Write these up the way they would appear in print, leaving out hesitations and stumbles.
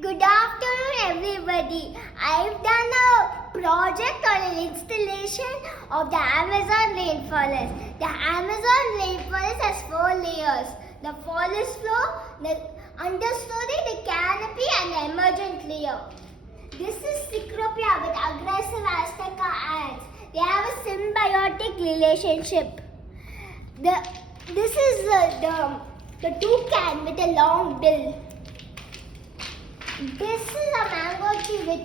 Good afternoon, everybody. I've done a project on an installation of the Amazon rainforest. The Amazon rainforest has 4 layers: the forest floor, the understory, the canopy, and the emergent layer. This is Cicropia with aggressive Azteca ants. They have a symbiotic relationship. This is the toucan with a long bill. This is a mango tree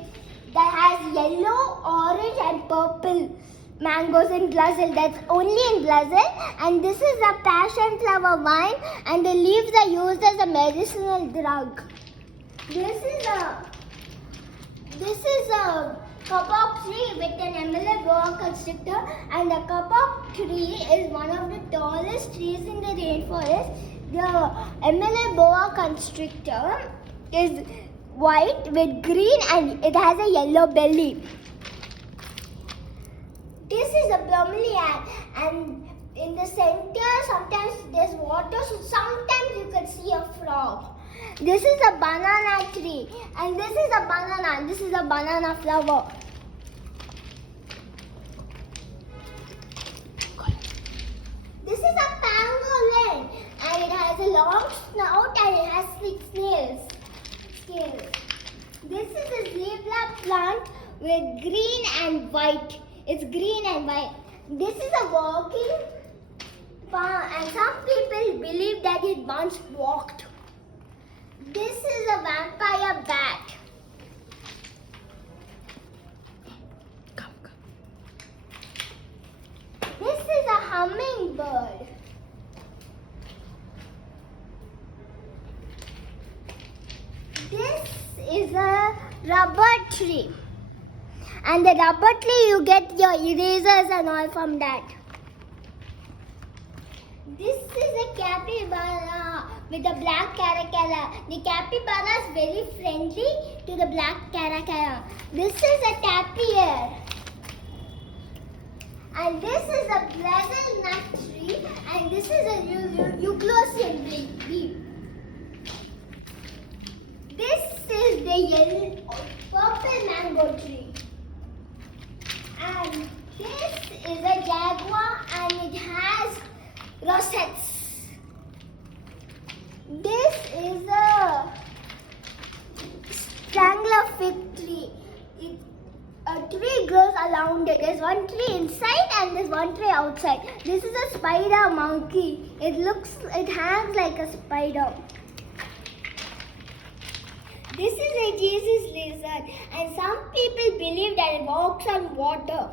that has yellow, orange and purple mangoes in Brazil. That's only in Brazil. And this is a passion flower vine, and the leaves are used as a medicinal drug. This is a kapok tree with an emerald boa constrictor, and the kapok tree is one of the tallest trees in the rainforest. The emerald boa constrictor is white with green and it has a yellow belly. This is a bromeliad, and in the center sometimes there's water, so sometimes you can see a frog. This is a banana tree, and this is a banana, and this is a banana flower. This is a pangolin, and it has a long snout and it has 6 scales. This is a zebra plant with green and white. It's green and white. This is a walking farm, and some people believe that it once walked. This is a vampire bat. This is a hummingbird. This is a rubber tree. And the rubber tree, you get your erasers and all from that. This is a capybara with a black caracara. The capybara is very friendly to the black caracara. This is a tapir. And this is a Brazil nut tree. And this is a Euglosian tree. This is the yellow, purple mango tree. And this is a jaguar, and it has rosettes. This is a strangler fig tree. A tree grows around it. There's one tree inside and there's one tree outside. This is a spider monkey. It hangs like a spider. This is a Jesus lizard, and some people believe that it walks on water.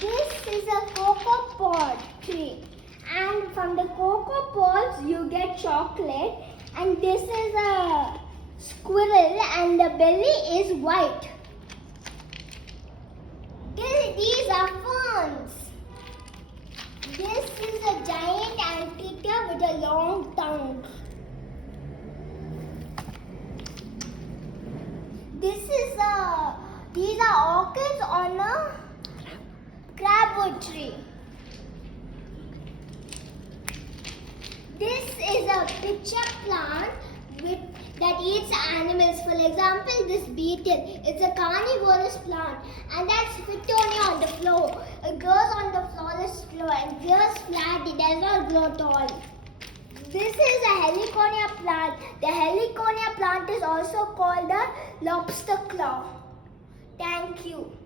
This is a cocoa pod tree, and from the cocoa pods you get chocolate. And this is a squirrel, and the belly is white. These are ferns. This is a giant anteater with a long tongue. These are orchids on a crabwood tree. This is a pitcher plant that eats animals. For example, this beetle. It's a carnivorous plant, and that's Fittonia on the floor. It grows on the flawless floor and grows flat. It does not grow tall. This is a heliconia plant. The heliconia plant is also called a lobster claw. Thank you.